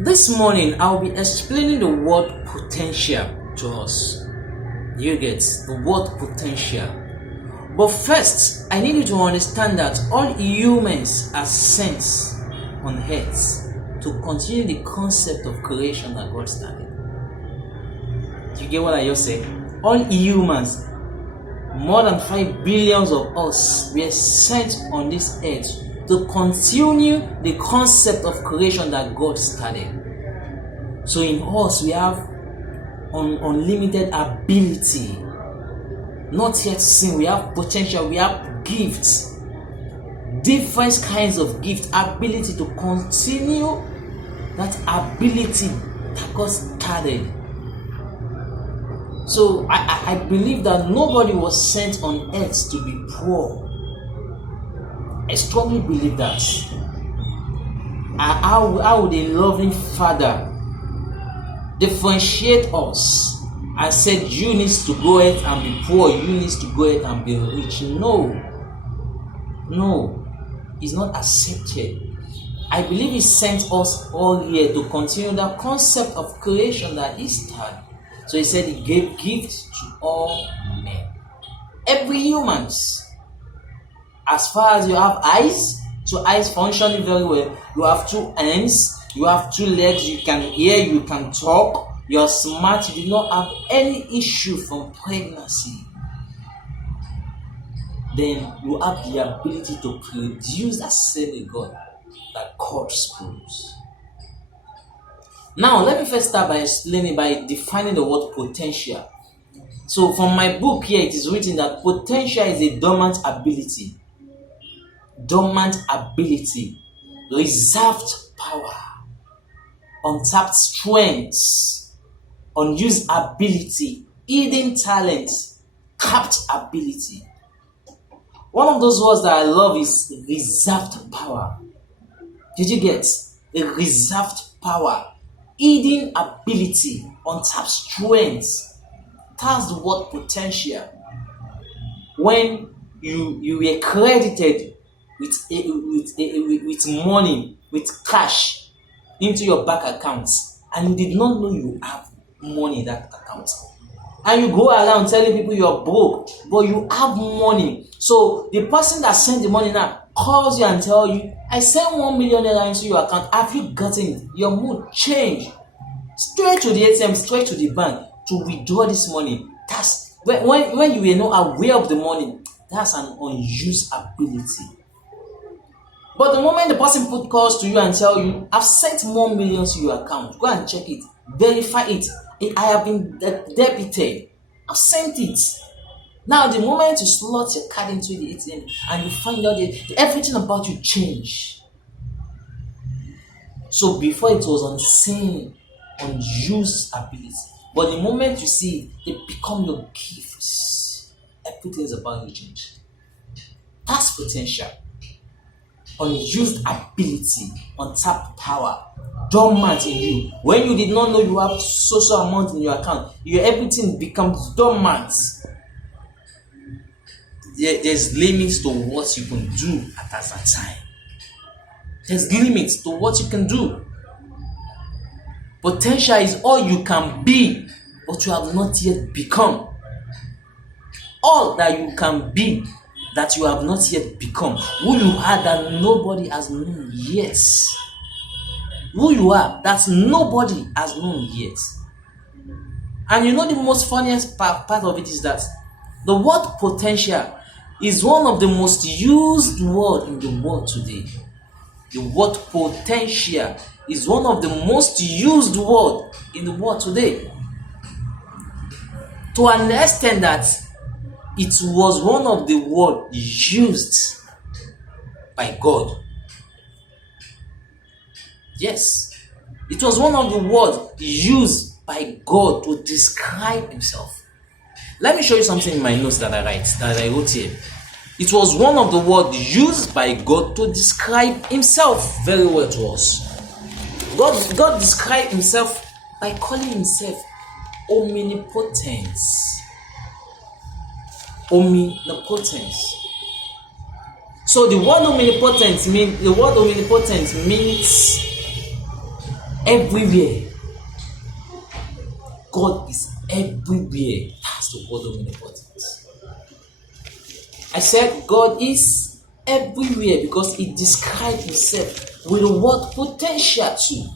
This morning, I'll be explaining the word potential to us. You get the word potential. But first, I need you to understand that all humans are sent on earth to continue the concept of creation that God started. Do you get what I just said? All humans, more than 5 billions of us, were sent on this earth to continue the concept of creation that God started. So in us, we have unlimited ability. Not yet seen. We have potential. We have gifts. Different kinds of gifts. Ability to continue that ability that God started. So I believe that nobody was sent on earth to be poor. I strongly believe that. How would a loving father differentiate us and said you need to go ahead and be poor, you need to go ahead and be rich? No, it's not accepted. I believe He sent us all here to continue the concept of creation that He started. So He said He gave gifts to all men, every humans. As far as you have eyes, 2 eyes functioning very well, you have 2 hands, you have 2 legs, you can hear, you can talk, you're smart, you do not have any issue from pregnancy. Then you have the ability to produce that same God that God spoils. Now, let me first start by explaining, by defining the word potential. So, from my book here, it is written that potential is a dormant ability, reserved power, untapped strengths, unused ability, hidden talent, capped ability. One of those words that I love is reserved power. Did you get a reserved power, hidden ability, untapped strengths? That's the word potential. When you were credited with money, with cash into your bank account, and you did not know you have money in that account, and you go around telling people you're broke, but you have money. So the person that sent the money now calls you and tells you, I sent 1 million naira into your account. Have you gotten it? Your mood changed. Straight to the ATM, straight to the bank to withdraw this money. That's when you were not aware of the money. That's an unused ability. But the moment the person calls to you and tell you, I've sent 1 million to your account, go and check it, verify it. I have been debited. I've sent it. Now, the moment you slot your card into the ATM and you find out that everything about you changed. So before it was unseen, unused ability. But the moment you see it, they become your gifts. Everything is about you change. That's potential. Unused ability, untapped power, dormant in you. When you did not know you have so amount in your account, everything becomes dormant. There's limits to what you can do at that time. There's limits to what you can do. Potential is all you can be, but you have not yet become. All that you can be, that you have not yet become. Who you are that nobody has known yet. Who you are that nobody has known yet. And you know the most funniest part of it is that the word potential is one of the most used words in the world today. The word potential is one of the most used words in the world today. To an extent that it was one of the words used by God. Yes, it was one of the words used by God to describe Himself. Let me show you something in my notes that I wrote here. It was one of the words used by God to describe Himself very well to us. God described Himself by calling Himself omnipotence. Omnipotence. So the word omnipotence means everywhere. God is everywhere. That's the word omnipotent. I said God is everywhere because He described Himself with the word potential too.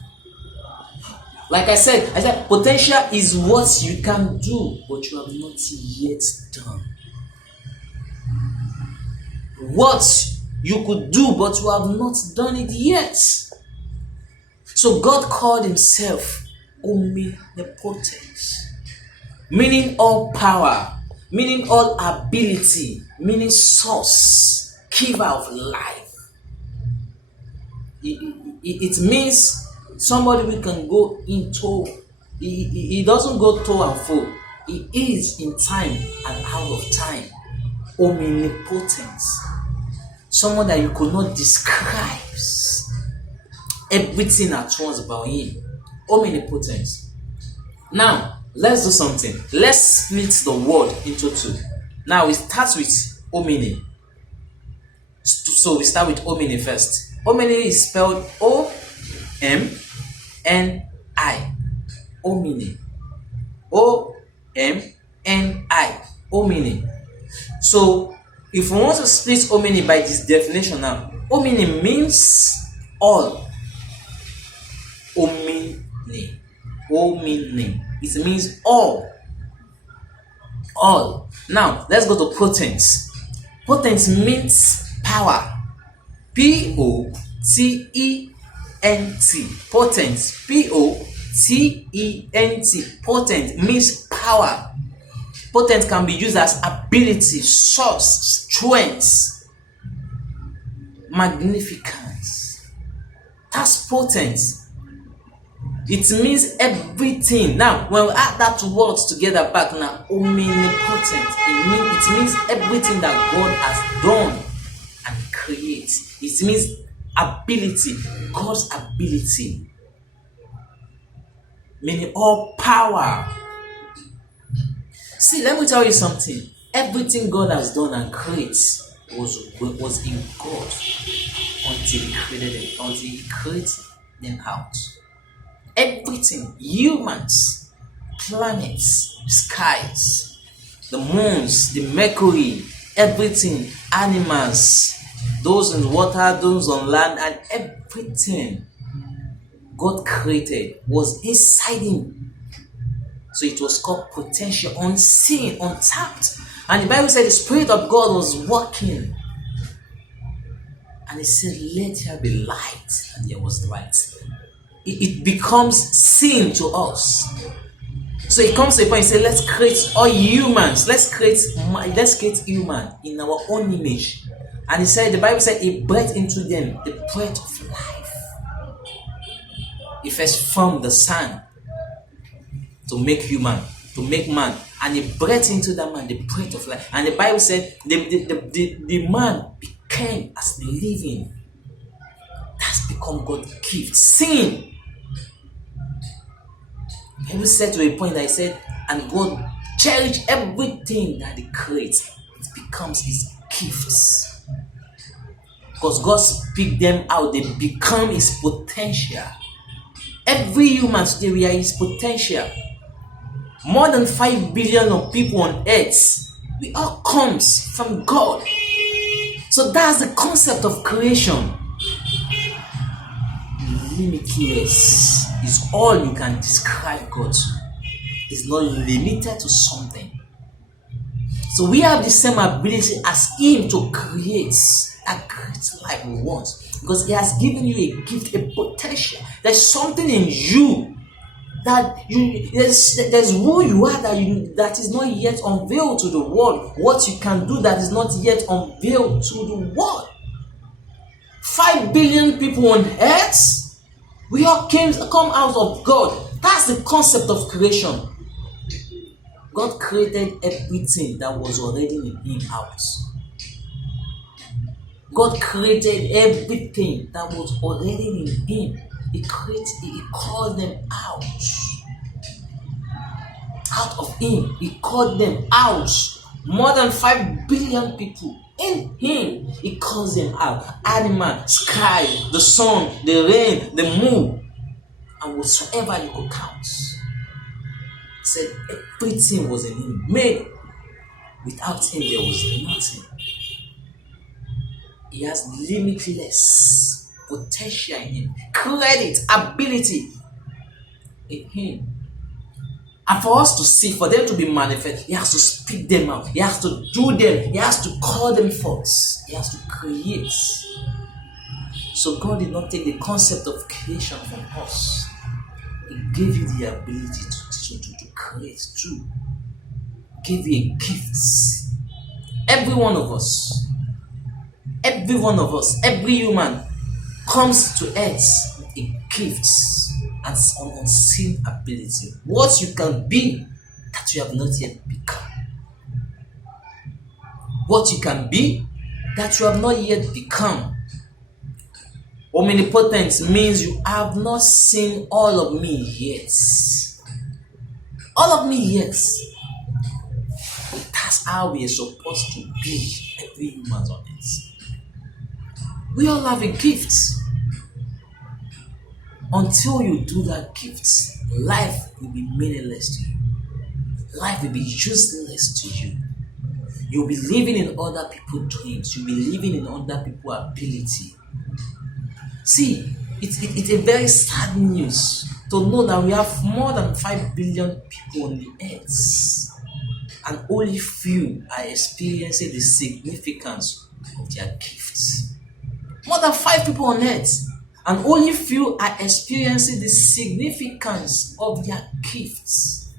Like I said potential is what you can do, but you have not yet done. What you could do, but you have not done it yet. So God called Himself omnipotent, meaning all power, meaning all ability, meaning source, giver of life. It means somebody we can go into. He doesn't go to and fro. He is in time and out of time. Omnipotence. Someone that you could not describe everything at once about Him. Omnipotence. Now, let's do something. Let's split the word into two. Now, we start with omni. So, we start with omni first. Omni is spelled O-M-N-I. Omni. O-M-N-I. Omni. So, if we want to split omni by this definition now, omni means all. Omni. It means all. All. Now, let's go to potence. Potence means power. P-O-T-E-N-T. Potence. P-O-T-E-N-T. Potent means power. Potent can be used as ability, source, strength, magnificence. That's potence. It means everything. Now, when we add that words together back now, omnipotent, it means everything that God has done and creates. It means ability, God's ability, meaning all power. See, let me tell you something. Everything God has done and creates was in God until He created it, until He created them out. Everything, humans, planets, skies, the moons, the Mercury, everything, animals, those in water, those on land, and everything God created was inside Him. So it was called potential, unseen, untapped. And the Bible said the Spirit of God was working. And He said, let there be light. And there was light. It becomes seen to us. So it comes to a point, He said, let's create all humans. Let's create human in our own image. And He said, the Bible said, He breathed into them the breath of life. He first formed the sun to make to make man, and He breathed into that man the breath of life. And the Bible said the man became as living. That's become God's gift. Sin. The Bible said to a point that He said, and God cherished everything that He creates. It becomes His gifts. Because God speaks them out, they become His potential. Every human today, we are His potential. More than 5 billion of people on earth, we all comes from God. So that's the concept of creation. Limitless is all you can describe God. It's not limited to something. So we have the same ability as Him to create that great life we want, because He has given you a gift, a potential. There's something in you that there's who you are that is not yet unveiled to the world. What you can do that is not yet unveiled to the world. 5 billion people on earth, we all come out of God. That's the concept of creation. God created everything that was already in Him out. God created everything that was already in Him. He called them out. Out of Him. He called them out. More than 5 billion people in Him. He calls them out. Animal, sky, the sun, the rain, the moon. and whatsoever you could count. He said everything was in him, made. Without him, there was nothing. He has limitless potential in him, credit, ability in him. And for us to see, for them to be manifest, he has to speak them out. He has to do them. He has to call them forth. He has to create. So God did not take the concept of creation from us. He gave you the ability to create too. He gave you a gift. Every one of us, every human comes to earth with a gift and an unseen ability. What you can be that you have not yet become. What you can be that you have not yet become. Omnipotent means you have not seen all of me yet. All of me yet. That's how we are supposed to be, every human on it. We all have a gift. Until you do that gift, life will be meaningless to you. Life will be useless to you. You'll be living in other people's dreams. You'll be living in other people's ability. See, it's a very sad news to know that we have more than 5 billion people on the earth, and only few are experiencing the significance of their gifts. More than 5 people on earth, and only few are experiencing the significance of their gifts.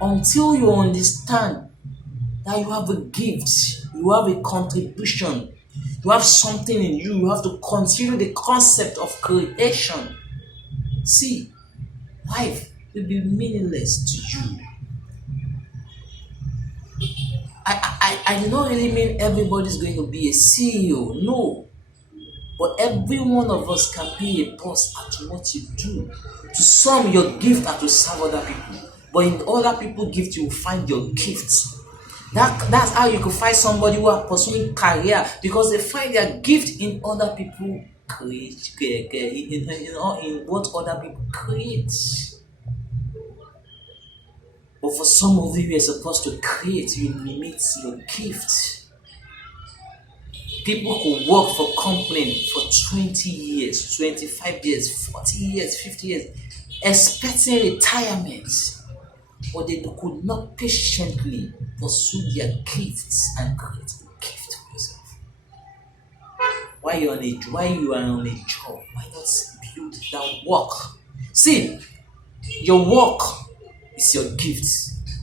Until you understand that you have a gift, you have a contribution, you have something in you, you have to consider the concept of creation. See, life will be meaninless to you. I do not really mean everybody's going to be a CEO, no. But every one of us can be a boss at what you do. To some, your gift are to serve other people. But in other people's gift, you will find your gifts. That's how you can find somebody who are pursuing career, because they find their gift in other people create, in what other people create. But for some of you are supposed to create, you limit your gift. People who work for company for 20 years, 25 years, 40 years, 50 years, expecting retirement, but they could not patiently pursue their gifts and create a gift for yourself. Why you are on a job? Why not build that work? See, your work is your gift.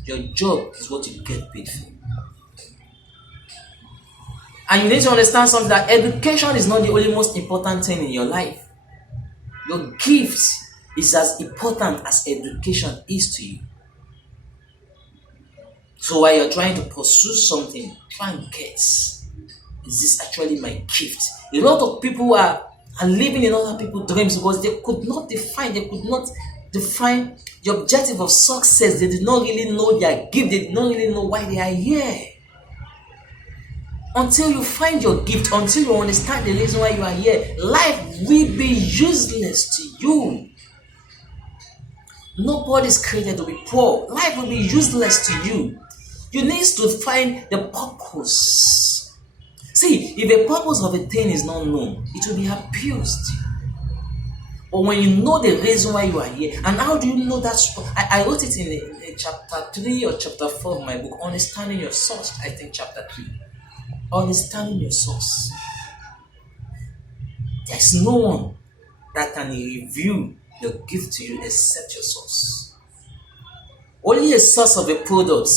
Your job is what you get paid for. And you need to understand something, that education is not the only most important thing in your life. Your gift is as important as education is to you. So while you're trying to pursue something, try and get, is this actually my gift? A lot of people are living in other people's dreams because they could not define the objective of success. They did not really know their gift. They did not really know why they are here. Until you find your gift, until you understand the reason why you are here, life will be useless to you. Nobody's created to be poor. Life will be useless to you. You need to find the purpose. See, if the purpose of a thing is not known, it will be abused. But when you know the reason why you are here, and how do you know that? I wrote it in chapter 3 or chapter 4 of my book, Understanding Your Source, I think chapter 3. Understanding your source. There's no one that can reveal your gift to you except your source. Only a source of a product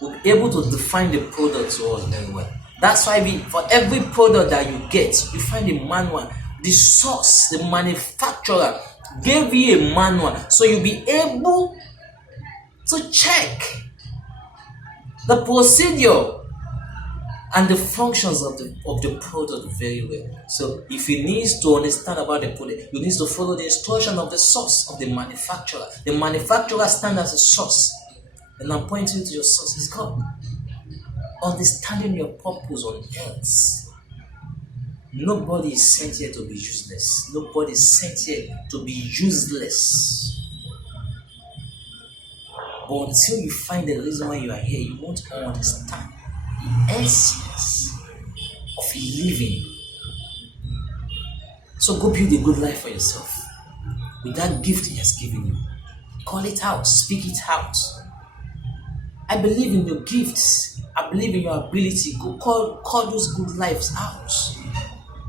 will be able to define the product to us very well. That's why for every product that you get, you find a manual. The source, the manufacturer gave you a manual, so you'll be able to check the procedure and the functions of the product very well. So if you need to understand about the product, you need to follow the instruction of the source, of the manufacturer. The manufacturer stands as a source, and I'm pointing to your source is God. Understanding your purpose on earth. Nobody is sent here to be useless. Nobody is sent here to be useless. But until you find the reason why you are here, you won't understand the essence of living. So go build a good life for yourself with that gift He has given you. Call it out, speak it out. I believe in your gifts. I believe in your ability. Go call those good lives out.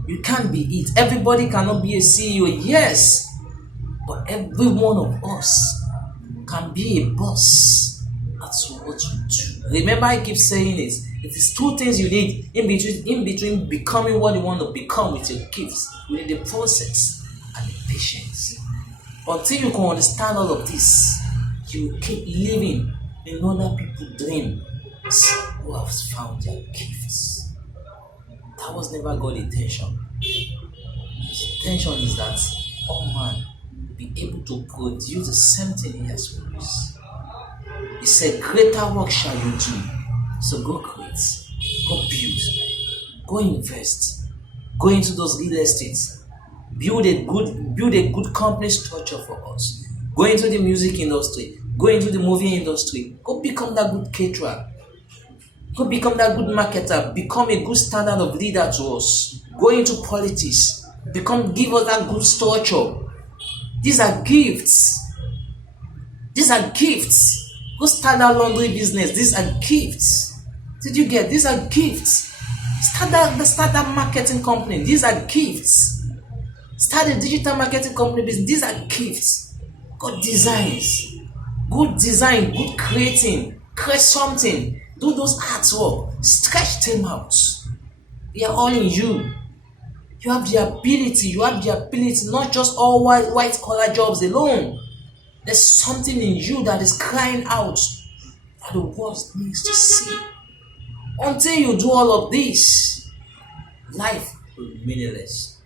You can't be it. Everybody cannot be a CEO, yes, but every one of us can be a boss. That's what we do. Remember, I keep saying it. It is two things you need in between becoming what you want to become with your gifts. You need the process and the patience. Until you can understand all of this, you will keep living in other people's dreams who have found their gifts. That was never God's intention. His intention is that all man be able to produce the same thing He has produced. He said, greater work shall you do. So go create, go build, go invest, go into those real estates, build a good company structure for us. Go into the music industry, go into the movie industry, go become that good caterer, go become that good marketer, become a good standard of leader to us. Go into politics, give us that good structure. These are gifts. These are gifts. Go start that laundry business. These are gifts. Did you get? These are gifts. Start that marketing company. These are gifts. Start a digital marketing company business. These are gifts. Good designs. Good design. Good creating. Create something. Do those artwork. Stretch them out. They are all in you. You have the ability. Not just all white collar jobs alone. There's something in you that is crying out that the world needs to see. Until you do all of this, life will be meaningless.